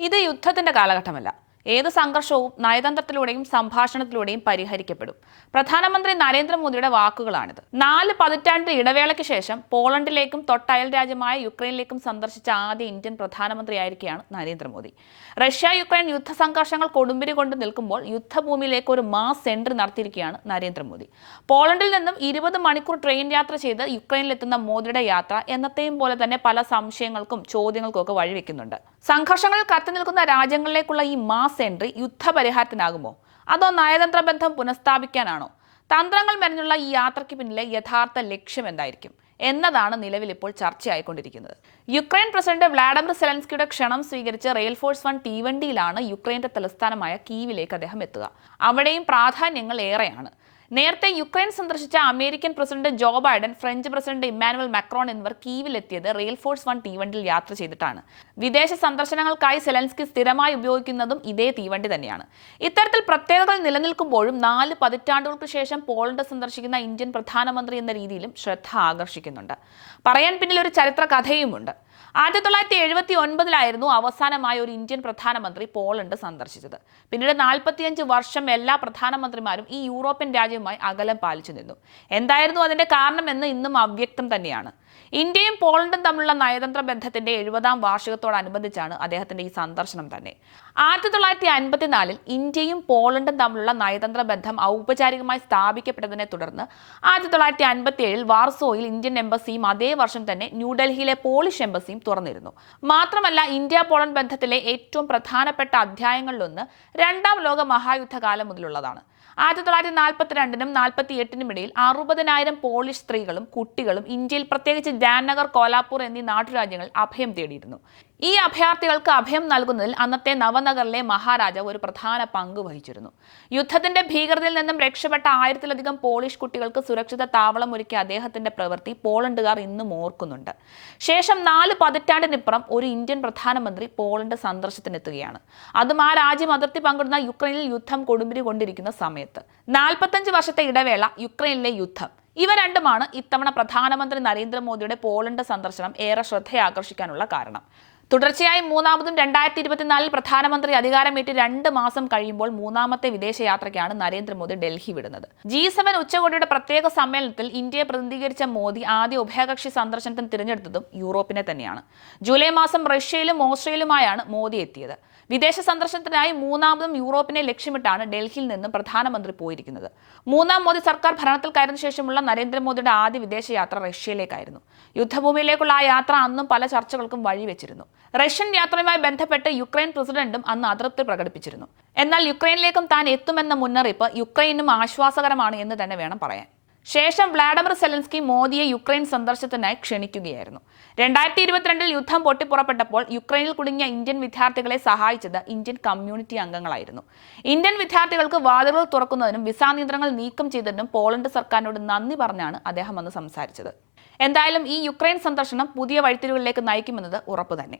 ഇത് യുദ്ധത്തിന്റെ കാലഘട്ടമല്ല. ഏത് സംഘർഷവും നയതന്ത്രത്തിലൂടെയും സംഭാഷണത്തിലൂടെയും പരിഹരിക്കപ്പെടും. പ്രധാനമന്ത്രി നരേന്ദ്രമോദിയുടെ വാക്കുകളാണിത്. നാല് പതിറ്റാണ്ട് ഇടവേളയ്ക്ക് ശേഷം പോളണ്ടിലേക്കും തൊട്ടയൽ രാജ്യമായ യുക്രൈനിലേക്കും സന്ദർശിച്ച ആദ്യ ഇന്ത്യൻ പ്രധാനമന്ത്രിയായിരിക്കുകയാണ് നരേന്ദ്രമോദി. റഷ്യ യുക്രൈൻ യുദ്ധ സംഘർഷങ്ങൾ കൊടുമ്പിരി കൊണ്ട് നിൽക്കുമ്പോൾ യുദ്ധഭൂമിയിലേക്ക് ഒരു മാസ് എൻട്രി നടത്തിയിരിക്കുകയാണ് നരേന്ദ്രമോദി. പോളണ്ടിൽ നിന്നും ഇരുപത് മണിക്കൂർ ട്രെയിൻ യാത്ര ചെയ്ത് യുക്രൈനിലെത്തുന്ന മോദിയുടെ യാത്ര എന്നത്തെയും പോലെ തന്നെ പല സംശയങ്ങൾക്കും ചോദ്യങ്ങൾക്കും ഒക്കെ വഴിവെക്കുന്നുണ്ട്. സംഘർഷങ്ങൾ കത്തി നിൽക്കുന്ന രാജ്യങ്ങളിലേക്കുള്ള ഈ മാസ് എൻട്രി യുദ്ധപരിഹാരത്തിനാകുമോ? അതോ നയതന്ത്ര ബന്ധം പുനഃസ്ഥാപിക്കാനാണോ? തന്ത്രങ്ങൾ മെനഞ്ഞുള്ള ഈ യാത്രയ്ക്ക് പിന്നിലെ യഥാർത്ഥ ലക്ഷ്യം എന്തായിരിക്കും? എന്നതാണ് നിലവിൽ ഇപ്പോൾ ചർച്ചയായിക്കൊണ്ടിരിക്കുന്നത്. യുക്രൈൻ പ്രസിഡന്റ് വ്ളാഡിമിർ സെലൻസ്കിയുടെ ക്ഷണം സ്വീകരിച്ച് റെയിൽ ഫോഴ്സ് വൺ തീവണ്ടിയിലാണ് യുക്രൈന്റെ തലസ്ഥാനമായ കീവിലേക്ക് അദ്ദേഹം എത്തുക. അവിടെയും പ്രാധാന്യങ്ങൾ ഏറെയാണ്. നേരത്തെ യുക്രൈൻ സന്ദർശിച്ച American president Joe Biden French president Emmanuel Macron എന്നിവർ കീവിലെത്തിയത് റെയിൽ ഫോഴ്സ് വൺ തീവണ്ടിയിൽ യാത്ര ചെയ്തിട്ടാണ്. വിദേശ സന്ദർശനങ്ങൾക്കായി സെലൻസ്കി സ്ഥിരമായി ഉപയോഗിക്കുന്നതും ഇതേ തീവണ്ടി തന്നെയാണ്. ഇത്തരത്തിൽ പ്രത്യേകതകൾ നിലനിൽക്കുമ്പോഴും നാല് പതിറ്റാണ്ടുകൾക്ക് ശേഷം പോളണ്ട് സന്ദർശിക്കുന്ന ഇന്ത്യൻ പ്രധാനമന്ത്രി എന്ന രീതിയിലും ശ്രദ്ധ ആകർഷിക്കുന്നുണ്ട്. പറയാൻ പിന്നിൽ ഒരു ചരിത്ര കഥയുമുണ്ട്. ആയിരത്തി തൊള്ളായിരത്തി എഴുപത്തി ഒൻപതിലായിരുന്നു അവസാനമായ ഒരു ഇന്ത്യൻ പ്രധാനമന്ത്രി പോളണ്ട് സന്ദർശിച്ചത്. പിന്നീട് നാൽപ്പത്തിയഞ്ച് വർഷം എല്ലാ പ്രധാനമന്ത്രിമാരും ഈ യൂറോപ്യൻ രാജ്യവുമായി അകലം പാലിച്ചു നിന്നു. എന്തായിരുന്നു അതിന്റെ കാരണമെന്ന് ഇന്നും അവ്യക്തം തന്നെയാണ്. ഇന്ത്യയും പോളണ്ടും തമ്മിലുള്ള നയതന്ത്ര ബന്ധത്തിന്റെ എഴുപതാം വാർഷികത്തോടനുബന്ധിച്ചാണ് അദ്ദേഹത്തിന്റെ ഈ സന്ദർശനം തന്നെ. ആയിരത്തി തൊള്ളായിരത്തി അൻപത്തിനാലിൽ ഇന്ത്യയും പോളണ്ടും തമ്മിലുള്ള നയതന്ത്ര ബന്ധം ഔപചാരികമായി സ്ഥാപിക്കപ്പെട്ടതിനെ തുടർന്ന് ആയിരത്തി തൊള്ളായിരത്തി അൻപത്തി ഏഴിൽ വാർസോയിൽ ഇന്ത്യൻ എംബസിയും അതേ വർഷം തന്നെ ന്യൂഡൽഹിയിലെ പോളിഷ് എംബസിയും തുറന്നിരുന്നു. മാത്രമല്ല ഇന്ത്യ പോളണ്ട് ബന്ധത്തിലെ ഏറ്റവും പ്രധാനപ്പെട്ട അധ്യായങ്ങളിലൊന്ന് രണ്ടാം ലോക മഹായുദ്ധകാലം മുതലുള്ളതാണ്. ആയിരത്തി തൊള്ളായിരത്തി നാൽപ്പത്തിരണ്ടിനും നാൽപ്പത്തി എട്ടിനും ഇടയിൽ അറുപതിനായിരം പോളിഷ് സ്ത്രീകളും കുട്ടികളും ഇന്ത്യയിൽ പ്രത്യേകിച്ച് ജാംനഗർ കോലാപൂർ എന്നീ നാട്ടുരാജ്യങ്ങളിൽ അഭയം തേടിയിരുന്നു. ഈ അഭയാർത്ഥികൾക്ക് അഭയം നൽകുന്നതിൽ അന്നത്തെ നവനഗറിലെ മഹാരാജാവ് ഒരു പ്രധാന പങ്ക് വഹിച്ചിരുന്നു. യുദ്ധത്തിന്റെ ഭീകരതയിൽ നിന്നും രക്ഷപ്പെട്ട ആയിരത്തിലധികം പോളിഷ് കുട്ടികൾക്ക് സുരക്ഷിത താവളം ഒരുക്കിയ അദ്ദേഹത്തിന്റെ പ്രവൃത്തി പോളണ്ടുകാർ ഇന്നും ഓർക്കുന്നുണ്ട്. ശേഷം നാല് പതിറ്റാണ്ടിനിപ്പുറം ഒരു ഇന്ത്യൻ പ്രധാനമന്ത്രി പോളണ്ട് സന്ദർശനത്തിനെത്തുകയാണ്. അതും ആ രാജ്യം അതിർത്തി പങ്കിടുന്ന യുക്രൈനിൽ യുദ്ധം കൊടുമ്പിരി കൊണ്ടിരിക്കുന്ന സമയത്ത്. നാൽപ്പത്തഞ്ച് വർഷത്തെ ഇടവേള യുക്രൈനിലെ യുദ്ധം. ഇവ രണ്ടുമാണ് ഇത്തവണ പ്രധാനമന്ത്രി നരേന്ദ്രമോദിയുടെ പോളണ്ട് സന്ദർശനം ഏറെ ശ്രദ്ധയാകർഷിക്കാനുള്ള കാരണം. തുടർച്ചയായി മൂന്നാമതും രണ്ടായിരത്തി ഇരുപത്തിനാലിൽ പ്രധാനമന്ത്രി അധികാരമേറ്റ് രണ്ട് മാസം കഴിയുമ്പോൾ മൂന്നാമത്തെ വിദേശയാത്രയ്ക്കാണ് നരേന്ദ്രമോദി ഡൽഹി വിടുന്നത്. ജി സെവൻ ഉച്ചകോടിയുടെ പ്രത്യേക സമ്മേളനത്തിൽ ഇന്ത്യയെ പ്രതിനിധീകരിച്ച മോദി ആദ്യ ഉഭയകക്ഷി സന്ദർശനത്തിന് തിരഞ്ഞെടുത്തതും യൂറോപ്പിനെ തന്നെയാണ്. ജൂലൈ മാസം റഷ്യയിലും ഓസ്ട്രേലിയയിലുമായാണ് മോദി എത്തിയത്. വിദേശ സന്ദർശനത്തിനായി മൂന്നാമതും യൂറോപ്പിനെ ലക്ഷ്യമിട്ടാണ് ഡൽഹിയിൽ നിന്നും പ്രധാനമന്ത്രി പോയിരിക്കുന്നത്. മൂന്നാം മോദി സർക്കാർ ഭരണത്തിൽ കയറിയ ശേഷമുള്ള നരേന്ദ്രമോദിയുടെ ആദ്യ വിദേശയാത്ര റഷ്യയിലേക്കായിരുന്നു. യുദ്ധഭൂമിയിലേക്കുള്ള ആ യാത്ര അന്നും പല ചർച്ചകൾക്കും വഴിവെച്ചിരുന്നു. റഷ്യൻ യാത്രയുമായി ബന്ധപ്പെട്ട് യുക്രൈൻ പ്രസിഡന്റും അന്ന് അതൃപ്തി പ്രകടിപ്പിച്ചിരുന്നു. എന്നാൽ യുക്രൈനിലേക്കും താൻ എത്തുമെന്ന മുന്നറിയിപ്പ് യുക്രൈനും ആശ്വാസകരമാണ് എന്ന് തന്നെ വേണം പറയാൻ. ശേഷം വ്ളാഡിമിർ സെലൻസ്കി മോദിയെ യുക്രൈൻ സന്ദർശനത്തിനായി ക്ഷണിക്കുകയായിരുന്നു. രണ്ടായിരത്തി ഇരുപത്തിരണ്ടിൽ യുദ്ധം പൊട്ടിപ്പുറപ്പെട്ടപ്പോൾ യുക്രൈനിൽ കുടുങ്ങിയ ഇന്ത്യൻ വിദ്യാർത്ഥികളെ സഹായിച്ചത് ഇന്ത്യൻ കമ്മ്യൂണിറ്റി അംഗങ്ങളായിരുന്നു. ഇന്ത്യൻ വിദ്യാർത്ഥികൾക്ക് വാതിലുകൾ തുറക്കുന്നതിനും വിസാ നിയന്ത്രണങ്ങൾ നീക്കം ചെയ്തതിനും പോളണ്ട് സർക്കാരിനോട് നന്ദി പറഞ്ഞാണ് അദ്ദേഹം അന്ന് സംസാരിച്ചത്. എന്തായാലും ഈ യുക്രൈൻ സന്ദർശനം പുതിയ വഴിത്തിരിവുകളിലേക്ക് നയിക്കുമെന്നത് ഉറപ്പ് തന്നെ